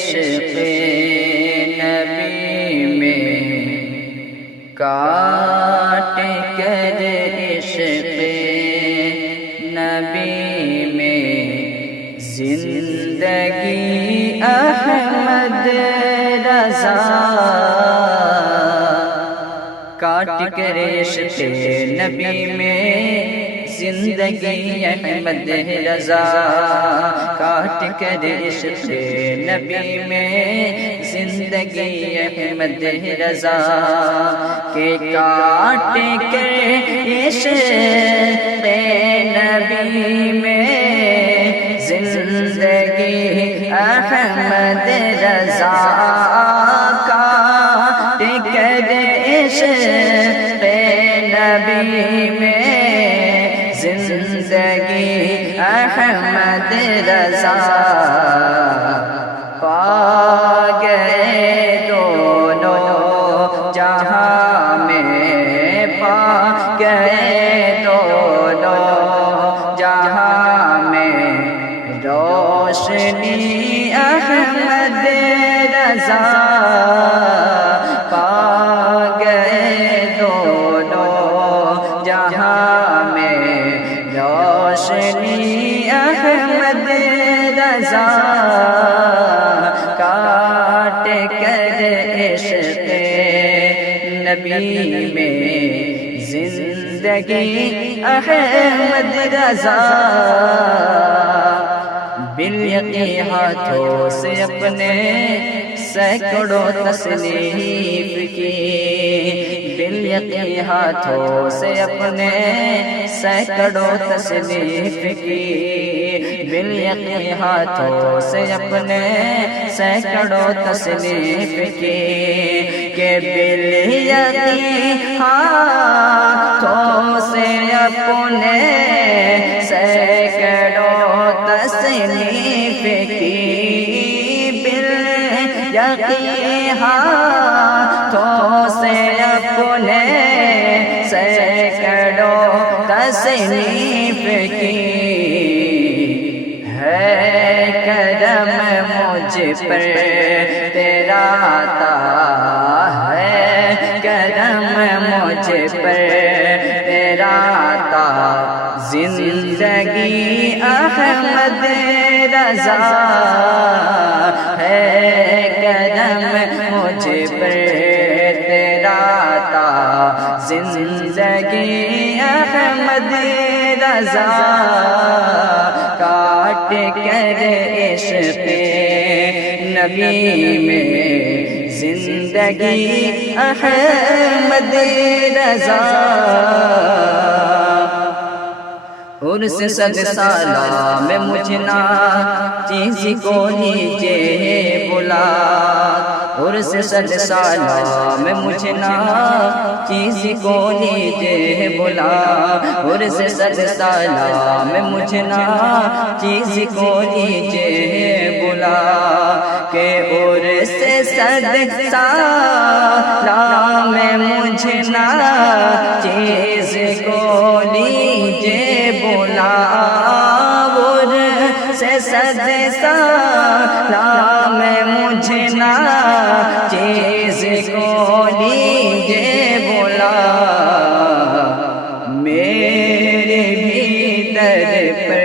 عشق نبی میں کاٹ کر عشق نبی میں زندگی احمد رضا کاٹ کر عشق نبی میں زندگی احمد رضا کاٹ کر عشق نبی میں زندگی احمد رضا کہ کاٹ کر عشق نبی میں زندگی احمد رضا کاٹ کر عشق نبی میں زندگی احمد رضا پا گئے دونوں جہاں میں پا گئے دونوں جہاں میں روشنی احمد رضا پا گئے دونوں جہاں میں روشنی احمد رضا کاٹ کر عشق نبی میں زندگی احمد رضا بالیقین ہاتھوں سے اپنے سینکڑوں تصنیف کی بالیقین ہاتھوں سے اپنے سینکڑوں تصنیف کی بالیقین ہاتھوں سے اپنے سینکڑوں تصنیف کی کہ بالیقین ہاتھوں سے اپنے سینکڑوں تصنیف کی بالیقین ہاتھوں سے اپنے سینکڑوں تصنیف کی ہے کرم مجھ پر تیرا عطا ہے کرم مجھ پر تیرا عطا زندگی احمد رضا ہے کرم مجھ پر تیرا عطا زندگی احمد رضا کاٹ کر عشق نبی میں زندگی احمد رضا عرس صد سالہ میں مجھ نا چیز کو لیجے بلا عرس صد سالہ میں مجھ نا چیز کو لیجے بلا عرس صد سالہ میں مجھ نا چیز کو لیجے بلا کہ عرس صد سالہ میں مجھ نا چیز کو لیجے بلا عرس صد سالہ میں مجھ نا چیز کو لیجے بلا میرے بھی در پر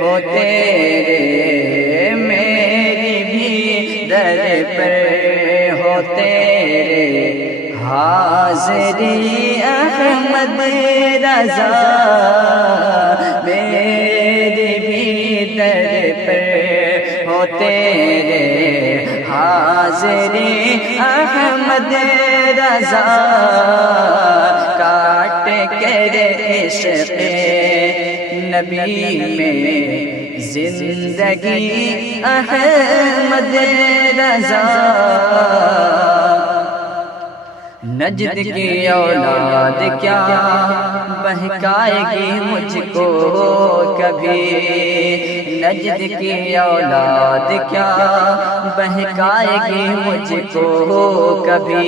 ہو تیرے میری بھی در پر ہو تیرے حاضری احمد رضا میری بھی در پر ہو تیرے حاضری احمد رضا کاٹ کر عشق نبی میں زندگی احمد رضا نجد کی اولاد کیا بہکائے گی مجھ کو کبھی نجد کی اولاد کیا بہکائے گی مجھ کو کبھی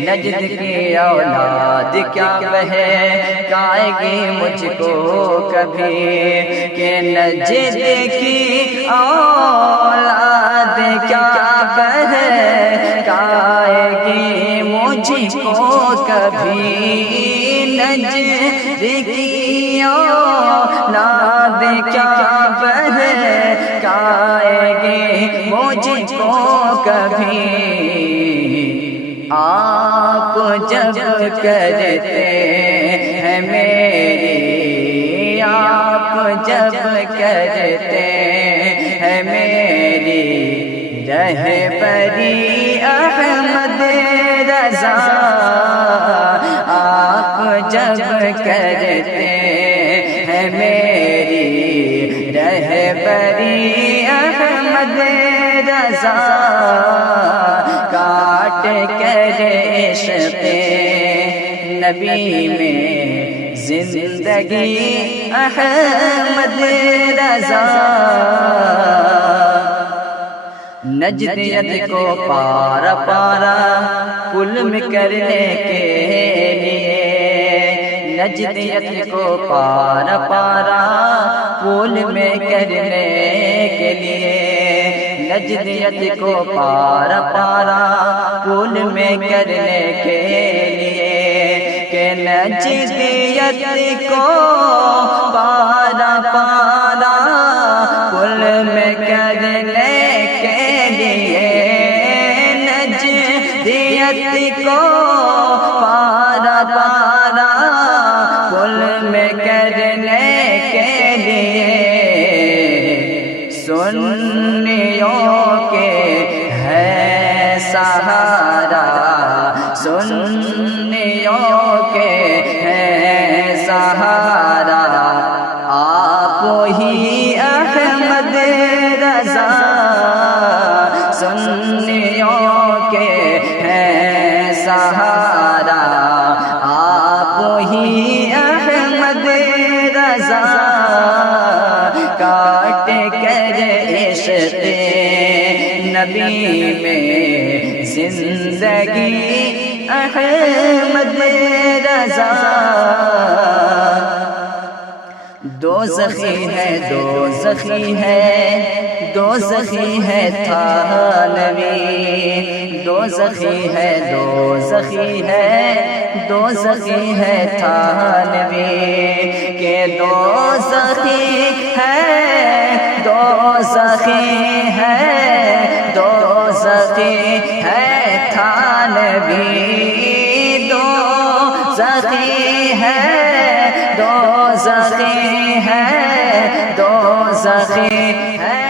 نجد کی اولاد کیا بہکائے گی مجھ کو کبھی کہ نجد کی اولاد کیا بہکائے گی مجھ کو کبھی نجد کی اولاد کیا بہکائے گی مجھ کو کبھی آپ جب کرتے ہیں میری آپ جب کرتے ہیں میری رہبری احمد رضا آپ جب کرتے ہیں میری رہبری احمد رضا کاٹ کر عشق نبی میں زندگی احمد رضا نجدیت کو پارا پارا پل کرنے کے لیے نجدیت کو پارا پارا پل میں کرنے کے لیے نجدیت کو پارا پارا پل میں کرنے کے لیے کہ نجدیت کو پارا پارا پل میں کرنے کے لیے نجدیت کو پارا پارا پل میں کرنے کے لیے سنیوں کے ہے سہارا سنیوں کے ہے سہارا آپ ہی احمد رضا سنیوں کے ہے سہارا آپ ہی احمد رضا کاٹ کر عشق نبی میں زندگی احمد رضا دوزخی ہے دوزخی ہے دوزخی ہے تھانوی دوزخی ہے دوزخی ہے دوزخی ہے تھانوی کہ دوزخی ہے دوزخی ہے دوزخی ہے تھانوی دوزخی ہے دوزخی ہے دوزخی ہے